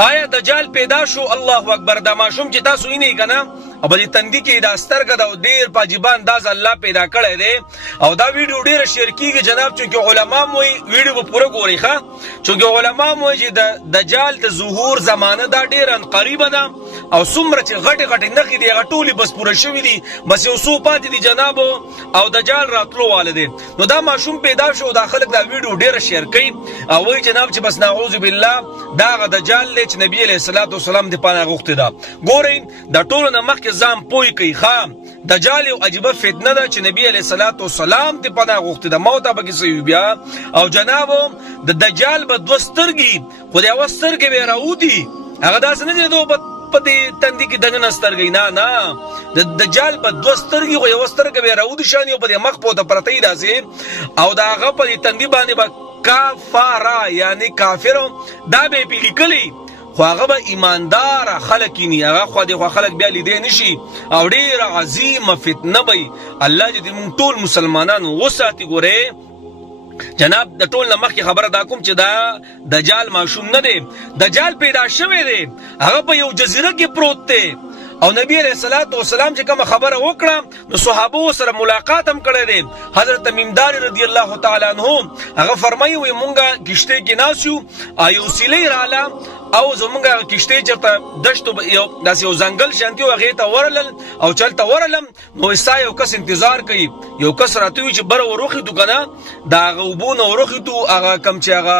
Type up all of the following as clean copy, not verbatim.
آیا دجال پیدا شو؟ الله اکبر. دا ماشوم چې تاسو وینئ کنه او په دې تندي کې دا سترګه ده او ډېر په عجیبه انداز الله پیدا کړی دی او دا ویډیو ډېره شیر کېږي جناب، چونکې علما م وایي ویډیو به پوره ګورئ ښه، چونکې علما م وایي چې د دجال د ظهور زمانه دا ډېره قریبه ده او څومره چې غټې غټې نښې دي هغه ټولې بس پوره شوي دي، بس یو څو پاتې دي جنابو او دجال راتلو واله دی. نو دا ماشوم پیدا شو، دا خلک دا ویډیو ډېره شیر کوي او وایي جناب چې بس نعوذ بالله دا هغه دجال دی چې نبي علیه الصلاة والسلام د پانه غوښتې ده. ګورئ دا ټولو نه مخکې ځان پوی کوي ښه، دجال یو عجیبه فتنه ده چې نبی علیه الصلاة والسلام د پانه غوښتې ده. ما ورته پکې څه وي بیا؟ او جنابو د دجال به دوه سترګې خو د یوه سترګې به یې راودي، هغه داسې نه دی په دې تندي کې دننه سترګې، نه د دجال په دوه سترګې خو یوه سترګه به یې راودي شان یو په دې مخ پوته پرته وي داسې، او د هغه په دې تندي باندې به کافره یعنی کافر دا به یې پې لیکلي، خو هغه به ایمانداره خلک کیني، هغه خوا دې خوا خلک بیا لیدی نشي او ډېره عظیمه فتنه به وي. الله دې موږ ټول مسلمانانو وساتي. ګورې جناب د ټول نه مخکې خبره دا کوم چې دا دجال ماشوم نه دی، دجال پیدا شوی دی، هغه په یو جزیره کې پروت دی او نبی علیہ الصلوۃ والسلام چې کوم خبره وکړه نو صحابه سره ملاقات هم کړی دی. حضرت تمیم داری رضی الله تعالی عنہ هغه فرمایي وي مونږه کشته کې ناسو ایو سیلې رااله او زمونږه کشته چرته دشتو داسې یو ځنګل شانتي و هغې ته ورلل او چلته ورلم نو ستا یو کس انتظار کوي، یو کس راته وي چې بره وروخېدو که نه د هغه اوبو نه وروخېدو هغه کوم چې هغه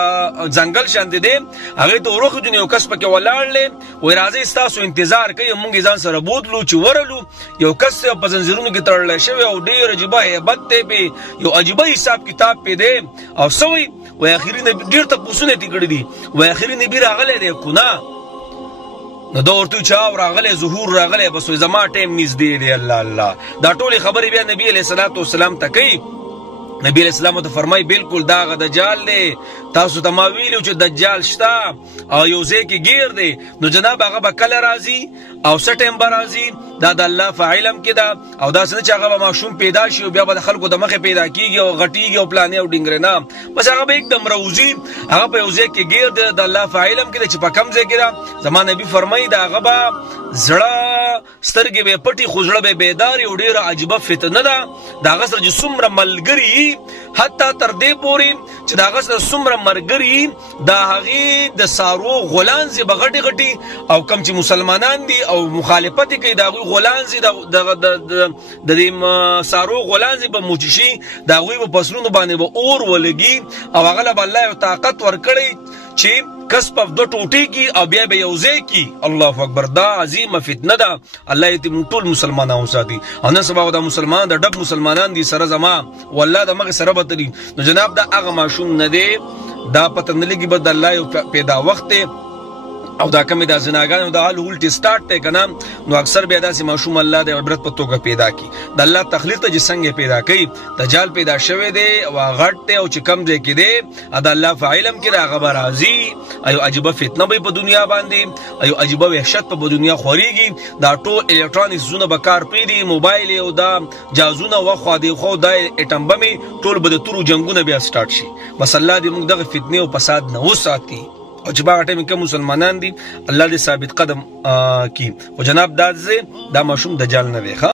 ځنګل شانتې دی هغې ته وروخېدو نو یو کس پکې ولاړ دی وایي راځئ ستاسو انتظار کوي، مونږ یې ځان سره بوتلو چې ورلو یو کس په زنځیرونو کې تړلی شوی او ډېر عجیبه هیبت دی پې، یو عجیبه حساب کتاب پې دی او څه وایي وایي اخري نبي ډېر تپوسونه یې کړي دي، وایي اخري نبي راغلی دی کنه نو دا ورته چې او راغلی ظهور راغلی بس وایي زما ټایم نږدې دی. الله الله دا ټولې خبرې بیا نبي علیه الصلاة والسلام ته کوي. نبی علیہ السلام ته فرمای بالکل دا غ دجال دی، تاسو ته ما ویلو چې دجال شته او یو ځای کې گیر دی، نو جناب هغه به کله راځي او څه ټایم به راځي دا د الله په علم کې ده او داسې نه چې هغه به ماشوم پیدا شي او بیا به د خلکو د مخې پیدا کېږي او غټېږي او پلانې او ډینګرې نه، بس هغه به एकदम راوځي، هغه په یو ځای کې گیر دی د الله په علم کې ده چې په کوم ځای کې ده. زما نبي فرمایي د هغه به زړه سترګې به پټي خو زړه به بیدار او ډېره عجیبه فتنه ده. د هغه سره چې څومره ملګري حتی تر دې پورې چې د هغه سره څومره ملګري د هغې د سارو غولانځې به غټې غټې او کوم چې مسلمانان دي او مخالفت یې کوي د هغوی غولانځې د دې سارو غولانځې به موچې شي، د هغوی په فصلونو باندې به اور ولګي او هغه له به الله یو طاقت ورکړی چې کس په دوه ټوټې کې او بیا به یو ځای کې. الله اکبر دا عظیمه فتنه ده. الله دې موږ ټول مسلمانان وساتي او نن سبا دا مسلمان د ډب مسلمانان دي سره زما والله د مغې سره به تلي. نو جناب دا هغه ماشوم نه دی، دا پته نه لګي به د الله یو پیدا وخت دی او دا کمې دا زناګانو دا حال هولټې سټارټ دی که نه، نو اکثر بیا داسې ماشوم الله د عبرت په توګه پیدا کړي. د الله تخلیق ته چې څنګه پیدا کوي، دجال پیدا شوی دی او غټ دی او چې کم ځای کې دی د الله په علم کې د هغه به راځي، ایو عجیبه فتنه به په دنیا باندې، ایو عجیبه وحشت په دنیا خورېږي، دا ټول الکترونیک زونه به کار پرېږدي، موبایل او دا جازونه وخوا دی خو دا اټم بمې ټول به د تورو جنګونه بیا سټارټ شي. بس الله دې موږ دغه فتنې او فساد نه وساتي او چې باغ ټایم کې مسلمانان دي الله دې ثابت قدم کی. خو جناب دا ماشوم دجال نه دی.